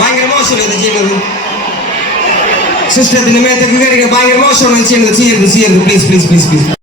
பயங்கரமாக சொன்னது செய்யறது சிஸ்டர் இனிமேல் தைக்கு பயங்கரமாக சொன்னது செய்யறது செய்யறது ப்ளீஸ் ப்ளீஸ் ப்ளீஸ் ப்ளீஸ்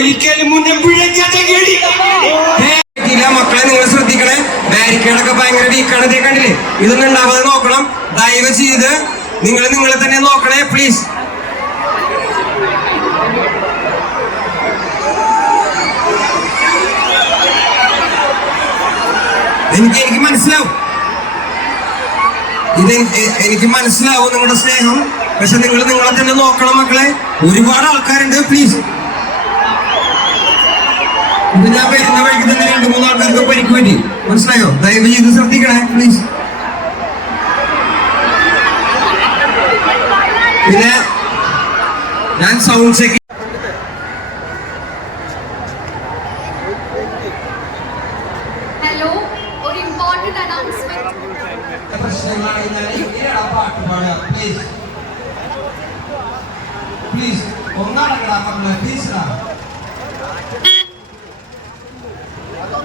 ഒരിക്കലും മക്കളെ നിങ്ങൾ ശ്രദ്ധിക്കണേ. ബാരിക്കേഡൊക്കെ ഭയങ്കര വീക്കാണ് കണ്ടില്ലേ? ഇതൊന്നും ഉണ്ടാവാതെ നോക്കണം. ദയവ് ചെയ്ത് നിങ്ങൾ നിങ്ങളെ തന്നെ നോക്കണേ പ്ലീസ് എനിക്ക് എനിക്ക് മനസ്സിലാവും. ഇത് എനിക്ക് മനസ്സിലാവും നിങ്ങളുടെ സ്നേഹം. പക്ഷെ നിങ്ങൾ നിങ്ങളെ തന്നെ നോക്കണം മക്കളെ. ഒരുപാട് ആൾക്കാരുണ്ട് പ്ലീസ് ഇപ്പൊ ഞാൻ വരുന്ന വഴിക്ക് തന്നെ രണ്ട് മൂന്ന് ആൾക്കാർക്ക് പരിക്ക് പറ്റി. മനസ്സിലായോ? ദയവ് ചെയ്ത് ശ്രദ്ധിക്കണേ പ്ലീസ് പിന്നെ ഞാൻ സൗണ്ട് ചെക്ക് ഹലോ ഒരു ഇമ്പോർട്ടന്റ് അനൗൺസ്മെന്റ് പ്ലീസ് പ്ലീസ് മക്കളെ പ്ലീസ്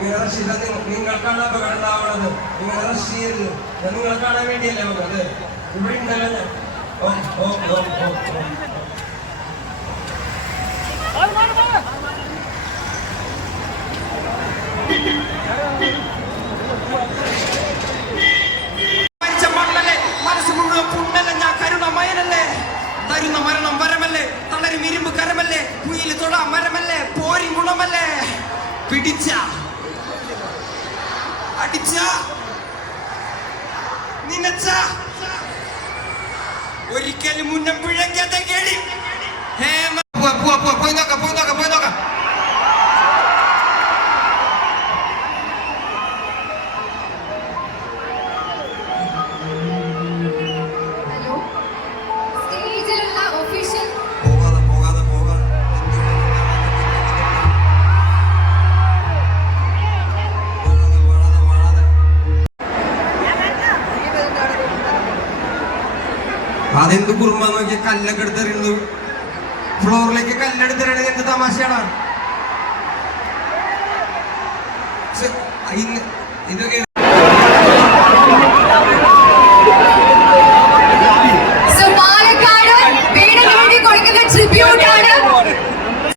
ചെയ്താൽ നിങ്ങൾ- നിങ്ങൾക്കാണ് അപകടം ഉണ്ടാവുന്നത് നിങ്ങളുടെ നിങ്ങളെ കാണാൻ വേണ്ടിയല്ലേ വന്നത് ഇവിടെ ഉണ്ടല്ലോ. മനസ്സ് മുഴുവൻ പുണ്ണല്ലേ? ഞാൻ കരുണ തരുന്ന മരണം വരമല്ലേ? തളരും ഇരുമ്പ് കരമല്ലേ? കുയിൽ തൊട മരമല്ലേ? പോരി ഗുണമല്ലേ? പിടിച്ച അടിച്ച. നിനച്ച. ഒരിക്കലും മുന്നം പിഴയ്ക്കാത്ത കേടി പോവാ പോയി അതെന്ത് കുറുമ്പ നോക്കി കല്ലൊക്കെ എടുത്തെറിയുന്നു ഫ്ലോറിലേക്ക് കല്ലെടുത്തെറിയണത് എന്ത് തമാശയാണ്? ഇതൊക്കെ